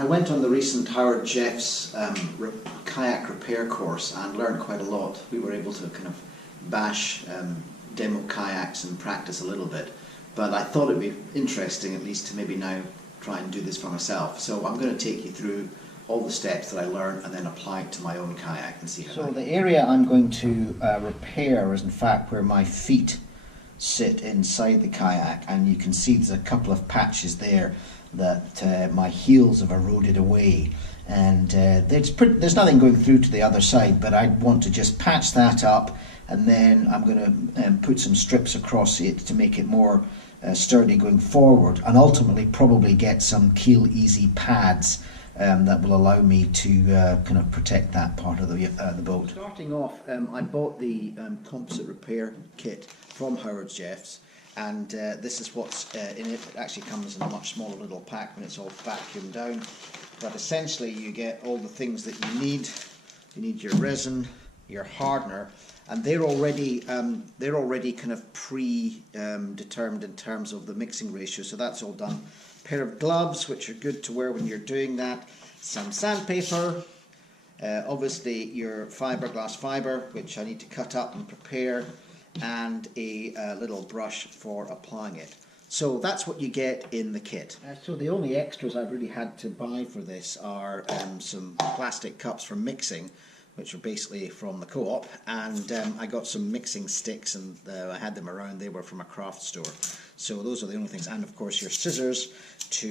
I went on the recent Howard Jeff's kayak repair course and learned quite a lot. We were able to kind of bash demo kayaks and practice a little bit, but I thought it'd be interesting at least to maybe now try and do this for myself. So I'm going to take you through all the steps that I learned and then apply it to my own kayak and see how. So the area I'm going to repair is in fact where my feet sit inside the kayak, and you can see there's a couple of patches there that my heels have eroded away, and there's nothing going through to the other side, but I want to just patch that up, and then I'm going to put some strips across it to make it more sturdy going forward, and ultimately probably get some keel easy pads that will allow me to kind of protect that part of the boat. Starting off, I bought the composite repair kit from Howard Jeff's, and this is what's in it. It actually comes in a much smaller little pack when it's all vacuumed down, but essentially you get all the things that you need. You need your resin, your hardener, and they're already kind of determined in terms of the mixing ratio, so that's all done. A pair of gloves, which are good to wear when you're doing that. Some sandpaper, obviously your fiberglass fibre, which I need to cut up and prepare, and a little brush for applying it. So that's what you get in the kit. So the only extras I've really had to buy for this are some plastic cups for mixing, which are basically from the co-op, and I got some mixing sticks, and I had them around. They were from a craft store. So those are the only things, and of course your scissors to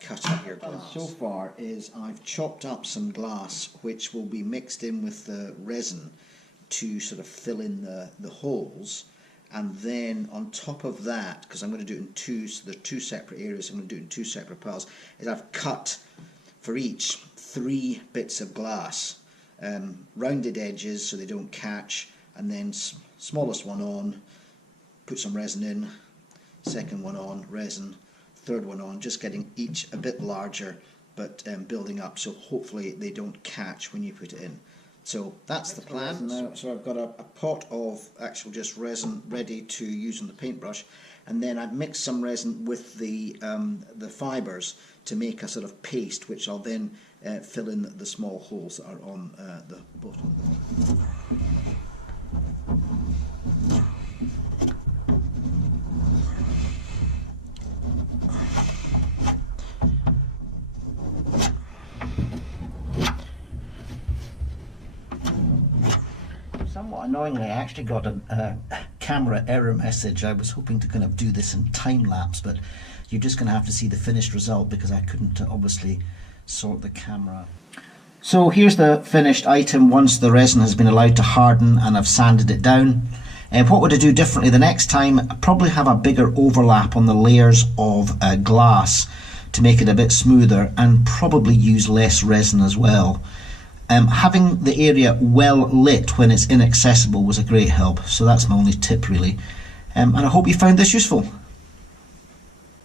cut up your glass. So far is I've chopped up some glass which will be mixed in with the resin to sort of fill in the holes, and then on top of that, because I'm going to do it in two, so there are two separate areas, I'm going to do it in two separate piles, is I've cut for each 3 bits of glass, rounded edges so they don't catch, and then smallest one on, put some resin in, second one on, resin, third one on, just getting each a bit larger, but building up, so hopefully they don't catch when you put it in. So that's the plan. Now, so I've got a pot of actual just resin ready to use on the paintbrush, and then I've mixed some resin with the fibres to make a sort of paste, which I'll then fill in the small holes that are on the bottom. Somewhat annoyingly, I actually got a camera error message. I was hoping to kind of do this in time lapse, but you're just going to have to see the finished result because I couldn't obviously sort the camera. So here's the finished item once the resin has been allowed to harden and I've sanded it down. And what would I do differently the next time? I'd probably have a bigger overlap on the layers of glass to make it a bit smoother, and probably use less resin as well. Having the area well lit when it's inaccessible was a great help, so that's my only tip really. And I hope you found this useful.